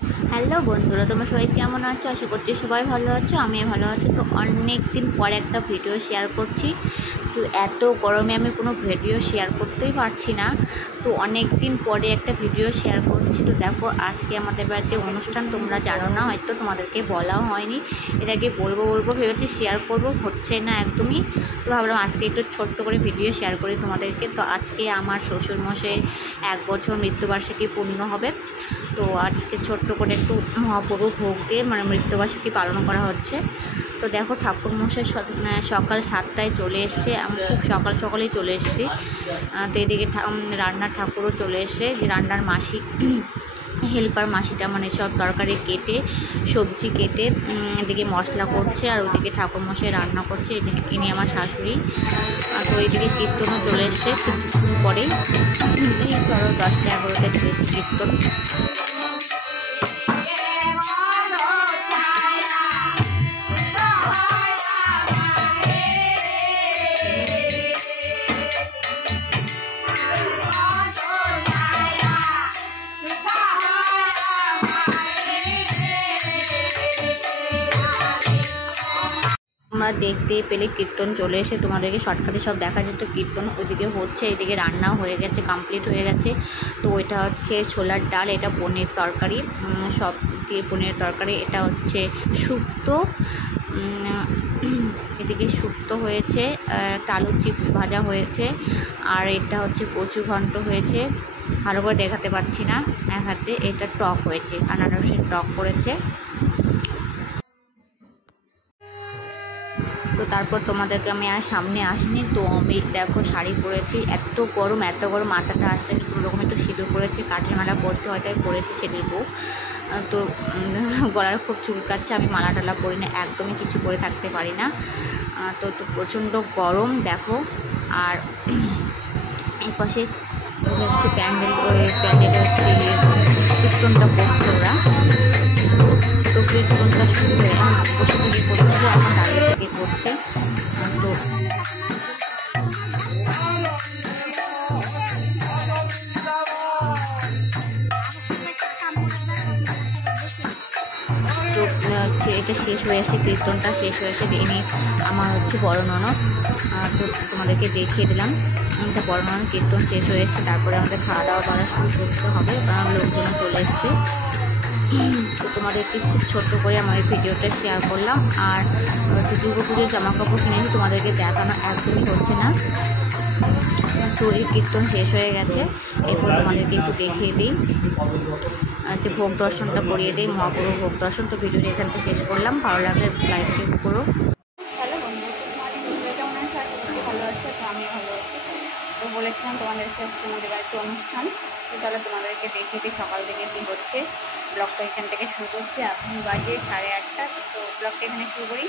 Hello বন্ধুরা, তোমরা সবাই কেমন আছো? আশা করছি সবাই ভালো আছো, আমি ভালো আছি। তো অনেক দিন পরে একটা ভিডিও শেয়ার করছি। তো এত গরমে আমি কোনো ভিডিও শেয়ার করতেই পারছি না। তো অনেক দিন পরে একটা ভিডিও শেয়ার করছি। তো দেখো, আজকে আমাদের বাড়িতে অনুষ্ঠান, তোমরা জানো না হয়তো, তোমাদেরকে বলাও হয়নি। এটাকে বলবো বলবো ভেবেছি, শেয়ার করব, হচ্ছে না একদমই। তো ভাবলাম আজকে একটু ছোট্ট করে ভিডিও শেয়ার করি তোমাদেরকে। তো আজকে আমার শ্বশুরমশাই 1 বছর মৃত্যুবার্ষিকী পূর্ণ হবে। তো আজকে ছোট্ট করে একটু মহাপ্রভু ভোগ দিয়ে মৃত্যুবার্ষিকী পালন করা হচ্ছে। তো দেখো, ঠাকুরমশাই সকাল 7টায় চলে এসছে। আমি খুব সকাল সকালেই চলে এসেছি। তো এদিকে রান্নার ঠাকুরও চলে এসছে, যে রান্নার মাসি হেল্পার মাসিটা মানে সব তরকারি কেটে, সবজি কেটে এদিকে মশলা করছে, আর ওদিকে ঠাকুরমশাই রান্না করছে। ইনি আমার শাশুড়ি। তো এইদিকে কীর্তনও চলে এসছে কিছুক্ষণ পরেই। এই ধরো 10টা 11টায় চলে এসছে কীর্তন। তোমরা দেখতেই পেলে কীর্তন চলে এসে তোমাদেরকে শর্টকাটে সব দেখা যেত। কীর্তন ওইদিকে হচ্ছে, এদিকে রান্নাও হয়ে গেছে, কমপ্লিট হয়ে গেছে। তো এটা হচ্ছে ছোলার ডাল, এটা পনির তরকারি, সব দিয়ে পনির তরকারি। এটা হচ্ছে শুক্তো, এদিকে শুক্তো হয়েছে, একটা আলুর চিপস ভাজা হয়েছে, আর এটা হচ্ছে কচু ঘন্ট হয়েছে। ভালো করে দেখাতে পারছি না এক হাতে। এটা টক হয়েছে, আনারসের টক করেছে। তো তারপর তোমাদেরকে আমি আর সামনে আসিনি। তো আমি দেখো শাড়ি পরেছি, এত গরম এত গরম, মাথাটা আসতে কোনো রকম একটু সিঁদুর পরেছি, কাঠের মালা পরছে, হয়তো পরেছি ছেলের বউ। তো গলার খুব চুলকাচ্ছে, আমি মালা টালা পরি না, একদমই কিছু পরে থাকতে পারি না। তো প্রচণ্ড গরম দেখো। আর এই পাশে হচ্ছে প্যান্ডেলে হচ্ছে কীর্তনটা করছে ওরা। তো কীর্তনটা শুরু হয়ে বসে থেকে করছে, এখন দাঁড়িয়ে থেকে করছে। তো তো এটা শেষ হয়ে এসে, কীর্তনটা শেষ হয়ে এসে ইনি আমার হচ্ছে বড় ননদ। তো তোমাদেরকে দেখিয়ে দিলাম, এটা বড় ননদ। কীর্তন শেষ হয়ে এসে তারপরে আমাদের খাওয়া দাওয়া করা শুরু করতে হবে, কারণ লোকজন চলে এসছে। তো তোমাদেরকে খুব ছোট্ট করে আমার এই ভিডিওটা শেয়ার করলাম। আর হচ্ছে দুর্গা পুজোর জামাকাপড় কিনেছি, তোমাদেরকে দেখানো একদমই হচ্ছে না। তো এই কীর্তন শেষ হয়ে গেছে, এরপর তোমাদেরকে একটু দেখিয়ে দিই, হচ্ছে ভোগ দর্শনটা করিয়ে দিই, মহাপ্রভু ভোগ দর্শন। তো ভিডিওটা এখান থেকে শেষ করলাম, ভালো লাগলে লাইক করো। হ্যালো বন্ধু, কেমন আছে? আশা করছি ভালো আছে। তো আমি ভালো আছি। তো বলেছিলাম তোমাদেরকে আজকে আমাদের বাড়িতে অনুষ্ঠান। তো চলো তোমাদেরকে দেখিয়ে দিই সকাল থেকে কী হচ্ছে। ব্লগটা এখান থেকে শুরু করছি। এখন বাজে 8:30। তো ব্লগটা এখানে শুরু করি।